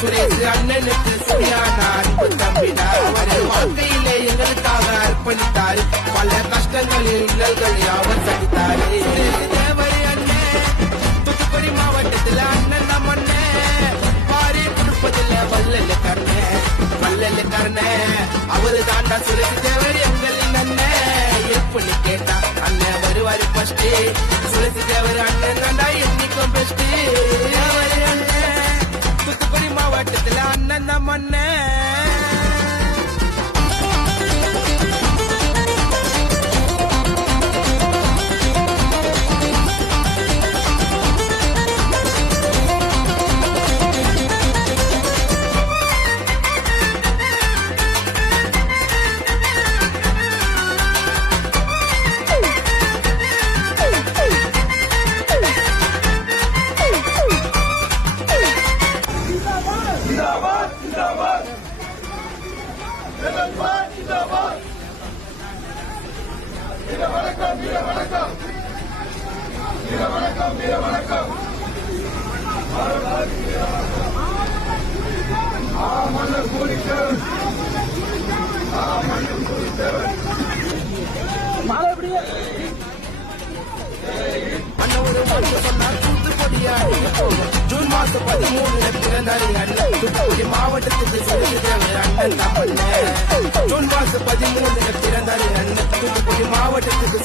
சுரேஷ் அண்ணனுக்கு சரியான அன்பு தம்பிடா. அவர் வாழ்க்கையிலே எங்களுக்காக அர்ப்பணித்தாரு. பல கஷ்டங்களில் இன்னல்களை அவர் சகித்தாரு. தேவரி அண்ணன் தூத்துக்குடி மாவட்டத்தில் அண்ணன் நம் அண்ணன். பாரி கொடுப்பதில்ல வல்லல் கர்ண அவரு தாண்டா சுரேஷ் தேவரி எங்களின் அண்ணன். எப்பன்னு கேட்டா அண்ணன் வருவாரு ஃபர்ஸ்ட். சுரேஷ் தேவரி அண்ணன் தாண்டா என்னைக்கும் பெஸ்ட். தேவரி அண்ணன் தூத்துக்குடி மாவட்டத்தில் அண்ணன் நம் அண்ணன். ஜூன் மாசம் 13 பிறந்தாரு அண்ணன். தூத்துக்குடி மாவட்டத்துக்கு அண்ணன் தான். ஜூன் மாசம் 13 பிறந்தாரு அண்ணன். தூத்துக்குடி மாவட்டத்துக்கு